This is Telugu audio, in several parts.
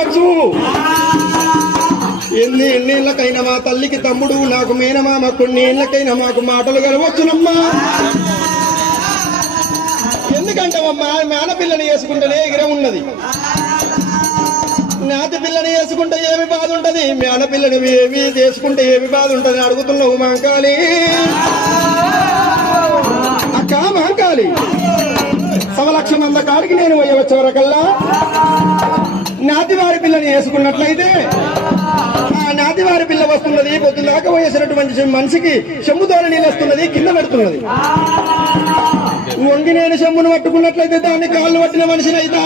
కావచ్చు. ఎన్నేళ్లకైనా మా తల్లికి తమ్ముడు, నాకు మేనమామ, కొన్ని ఏళ్లకైనా మాకు మాటలు కలవచ్చునమ్మా. ఎందుకంటే మేనపిల్లని వేసుకుంటేనే ఎగిర ఉన్నది, నాతి పిల్లని వేసుకుంటే ఏమి బాధ ఉంటది, మేనపిల్లని ఏమి చేసుకుంటే ఏమి బాధ ఉంటది అడుగుతున్నావు మాంకాలి. అక్క మాంకాలి, సవలక్ష మంద కాడికి నేను పోయవచ్చు వరకల్లా నాతివారి పిల్లని వేసుకున్నట్లయితే ఆ నాతివారి పిల్ల వస్తున్నది, పొద్దుదాకా పోయేసినటువంటి మనిషికి చెమ్ముతోనే నీళ్ళు వస్తున్నది, కింద పెడుతున్నది. వంగి నేను చెమ్మును పట్టుకున్నట్లయితే దాన్ని కాళ్ళు పట్టిన మనిషిని అయితా.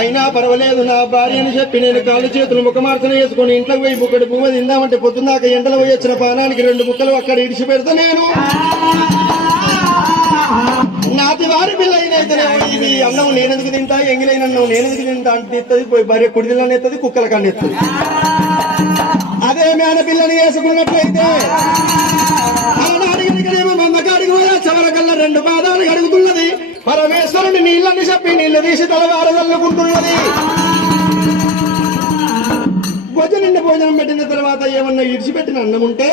అయినా పర్వాలేదు, నా భార్య అని చెప్పి నేను కాళ్ళు చేతులు ముఖమార్చన వేసుకుని ఇంట్లోకి పోయి బుక్కడి పువ్వు తిందామంటే పొద్దున్నాక ఎండలో పోయి వచ్చిన పానానికి 2 ముక్కలు అక్కడ ఇడిచి పెడతా. నేను నాతి వారి పిల్ల అయినైతేనే ఇది అన్నం నేనెందుకు తింటా, ఎంగిలైన అన్నం నేనెందుకు తింటా అంటే ఎత్తది, పోయి భార్య కుడిదిల్లని ఎత్తది, కుక్కల కన్నా ఎత్తది. అదే మేన పిల్లని వేసుకున్నట్లయితే ఆనాడిగడిగడేమో మందకాడికి పోయా చివరకల్లా 2 పాదాలు అడుగుతున్నది, పరమేశ్వరుని నీళ్ళని చెప్పి నీళ్లు తీసి తలవారదల్లుకుంటున్నది. భోజనం పెట్టిన తర్వాత ఏమన్నా ఇడిచిపెట్టిన అన్నం ఉంటే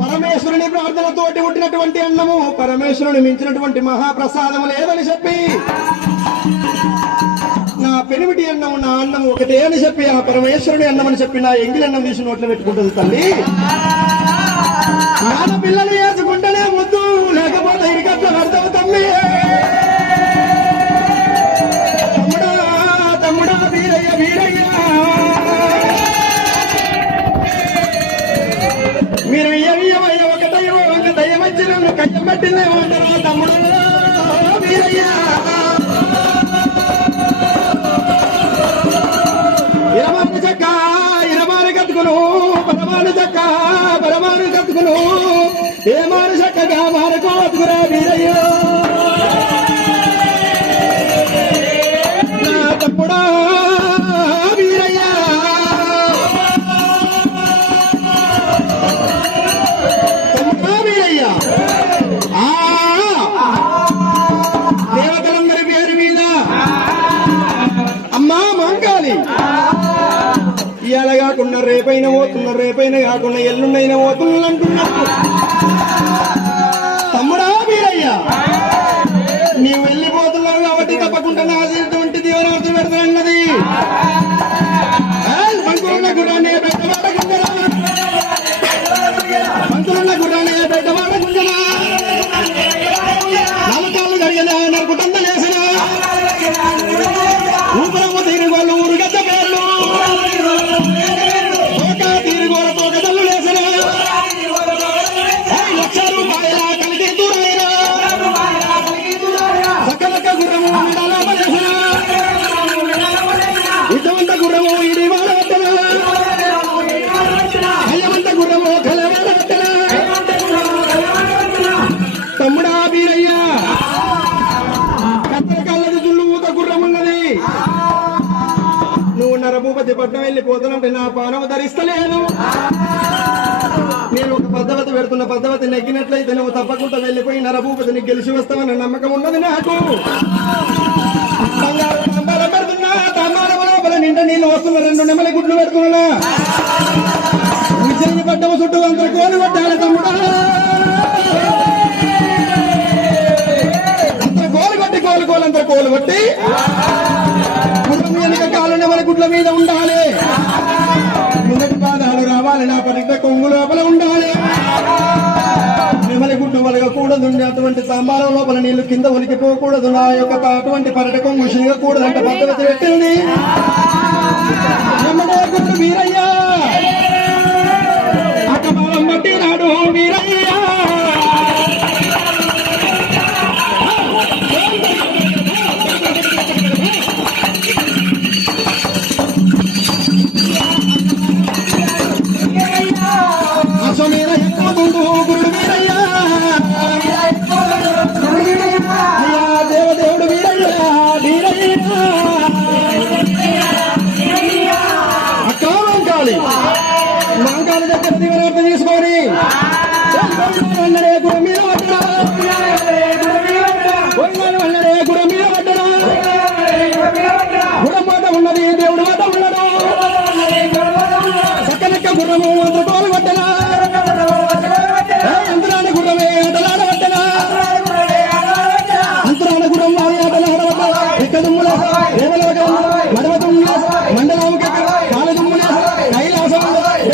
పరమేశ్వరుని ప్రార్థనతోటి పుట్టినటువంటి అన్నము, పరమేశ్వరుని మించినటువంటి మహాప్రసాదము లేదని చెప్పి నా పెనిమిటి అన్నం నా అన్నం ఒకటే అని చెప్పి ఆ పరమేశ్వరుని అన్నం అని చెప్పి నా ఎంగిలి అన్నం తీసి నోట్లో పెట్టుకుంటుంది తల్లి. నాన్న పిల్లలు వేసుకుంటేనే ముద్దు, లేకపోతే ఇరికట్ల అర్థం తల్లి. తమ్ముడా తమ్ముడా వీరయ్య వీరయ్య, మీరు ఇయ్యవయ్య ఒకటయ్యో ఒక దయ్యం వచ్చి నన్ను కయ్యం పట్టిందేమంటారా తమ్ముడు వీరయ్య. ఇరమాను చెక్క ఇరమాను కట్టుకును, పరమాను చెక్క పరమాను కట్టుకును, ఏమాను చక్కగా మారుకోవచ్చుకురా వీరయ్య. నా తమ్ముడా వీరయ్య, తమ్ముడా వీరయ్య, దేవతలందరి పేరు మీద అమ్మా మాంకాలి ఇవాళ కాకుండా రేపైనా పోతున్నారు, రేపైనా కాకుండా ఎల్లుండైనా పోతున్నారు అంటున్నారు. తమ్ముడా వీరయ్య, నీవు వెళ్ళిపోతున్నావు కాబట్టి తప్పకుండా నాటువంటి దీవనార్థం పెడతానన్నది. పంతులున్న గుర్రాన్ని పెట్టవాడకుండరా, పంతులున్న గుర్రాన్ని పెట్టవాడకుండరా, నమ్మకాలు జరిగిన నరుకుటంత లేసిన ఊపరమ్మ తీరుగోళ్ళు ఊరుగద్ద పేర్లు, తోక తీరుగోల తోక తల్లు లేసిన 1,00,000 రూపాయల కలిగి దూరైన సకలక గుర్రము ఉండాలసిన ఇటువంటి గుర్రము ఇది వాడవట్టన, అయ్యమంత గుర్రము కలవడవట్టన. తమ్ముడా వీరయ్య, కత్తెరకాళ్ళది జుల్లు ఊత గుర్రం ఉన్నది. నువ్వు నరభూపతి పట్నం వెళ్ళిపోతానంటే నా పానము ధరిస్తలేను. నేను ఒక పద్ధతి పెడుతున్న పద్ధతి నెగ్గినట్లయితే నువ్వు తప్పకుండా వెళ్ళిపోయి నరభూపతిని గెలిచి వస్తావన్న నమ్మకం ఉన్నది నాకు. బంగారు తాంబాలం పెడుతున్నా, తాంబాలం లోపల నిండా నీళ్ళు వస్తున్నా, 2 నెమలి గుడ్లు పెడుతున్నా. విజయని పడ్డము చుట్టూ అంత కోలు పట్టాలి తమ్ముడా, అంత కోలు కొట్టి కోలంత కోలు కొట్టి గుర్రం వెనుక కాలు నెమలి గుడ్ల మీద ఉండాలి, ముందటి పాదాలు రావాలి, నా పరిత కొంగు లోపల ఉండాలి. నెమలి గుడ్డు వలగకూడదు, అటువంటి సాంబారం లోపల నీళ్లు కింద ఒలికిపోకూడదు, నా యొక్క అటువంటి పరట కొంగు శిగకూడదు అంటే పద్ధతి పెట్టింది. గుడ్డు వీరయ్య, అక్కమాలం బట్టి నాడు వీరయ్య. దేవదేవుడు వీరయ్య వీరయ్య, అక్క గుర్రం మాట ఉన్నది దేవుడు మాట ఉన్నాడు చక్కనక్క గుర్రము తోలు పట్టనా అంతరాని గుర్రమే ఆటలాడ పట్టనా అంతరాన గుర్రం ఆటలాడ ఎక్కదుమ్ముల మడవదుమ్ముల మండలం కాలదుమ్ముల కైలాసం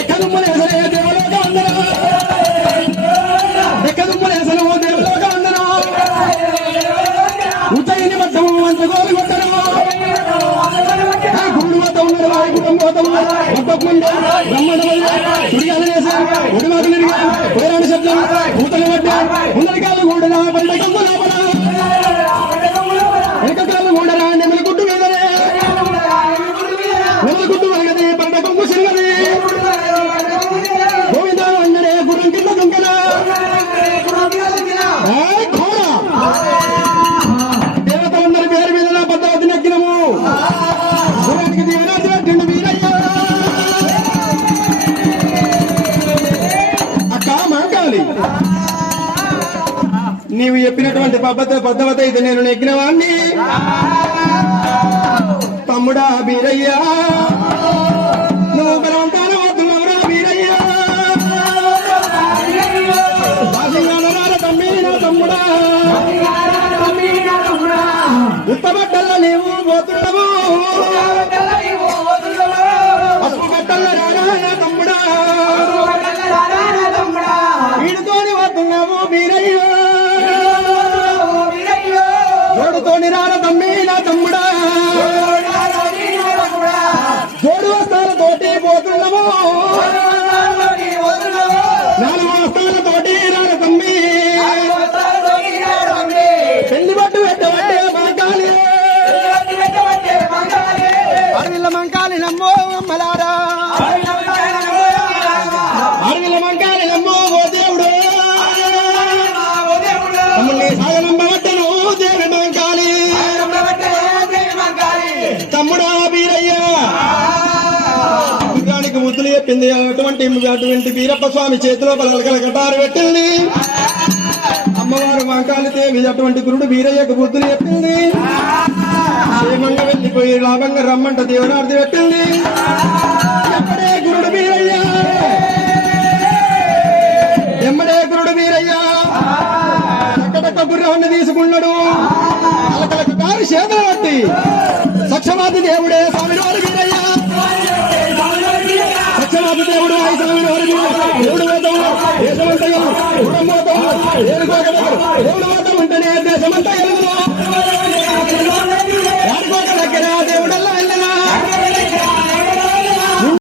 ఎక్కదుమ్ములేసనే దేవులోక అందరూ ఎక్కదుమ్ములేసను దేవులోక అందరూ ఉజ్జయిని మట్టము వంచగోలు కొట్టను గురుడు వద్ద ఉన్నారు వారి కుటుంబం వద్ద ఉన్నారు ఒక్కొక్క బ్రహ్మణ సుడియాలనేసి ఉడిమాకులు పురాణ శబ్దం పూతలు పడ్డా ఉన్నరికాలు కూడా పరిడకంపు లోపల వెనకాలు కూడా నెమలి గుడ్డు మీదనే నెమలి గుడ్డు వెనకది పరిడకంపు సిరుగది గోవింద అన్నడే గుర్రం కింద దుంకన దేవతలందరి పేరు మీద నా పద్ధతి నెక్కినము గురానికి దీవెనార్థి పెట్టిండు వీరయ్య అక్క మాంకాలి నీవు చెప్పినటువంటి పద్ధతి అయితే నేను నెగ్గిన వాణ్ణి తమ్ముడా వీరయ్య నువ్వు బలవంతాన పోతున్నావురా వీరయ్య తమ్మి నా తమ్ముడా ఉత్తబట్టల్లో నీవు పోతున్నావు పసుపు బట్టల్లో రానా తమ్ముడా వీడితోని పోతున్నావు వీరయ్య జోడుతోని రాన తమ్మి నా తమ్ముడా జోడు వస్తాలతోటి పోతున్నాము 4 వస్తాలతోటి రాన తమ్మి పెళ్లి పట్టు పెట్టబట్టే మంకాలి అడవిల్ల మంకాలి నమ్మో అమ్మలారా అడవిల్ల మంకాలి నమ్మో ఓ దేవుడు తమ్ముడిని సాగనంబవట్టను దేవి మంకాలి తమ్ముడా వీరయ్య గుర్రానికి ముద్దులు చెప్పింది అటువంటి వీరప్ప స్వామి చేతిలో పలకల కటారు పెట్టింది అమ్మవారు మంకాలి దేవి అటువంటి గురుడు వీరయ్యకు బుద్ధులు చెప్పింది క్షేమంగా వెళ్ళిపోయి లాభంగా రమ్మంట దేవనార్థి పెట్టింది ఎమ్మడే గురుడు వీరయ్య ఎమ్మడే గురుడు వీరయ్య చక్కటక్క గుర్రాన్ని తీసుకున్నాడు అలకలక కారు చేతులు పట్టి సక్షమాతి దేవుడే స్వామి వారి వీరయ్య సక్షమాతి దేవుడు వారి స్వామి వారి దేవుడు పోతాం దేశమంతగా దేవుడు పోతాం దేవుడు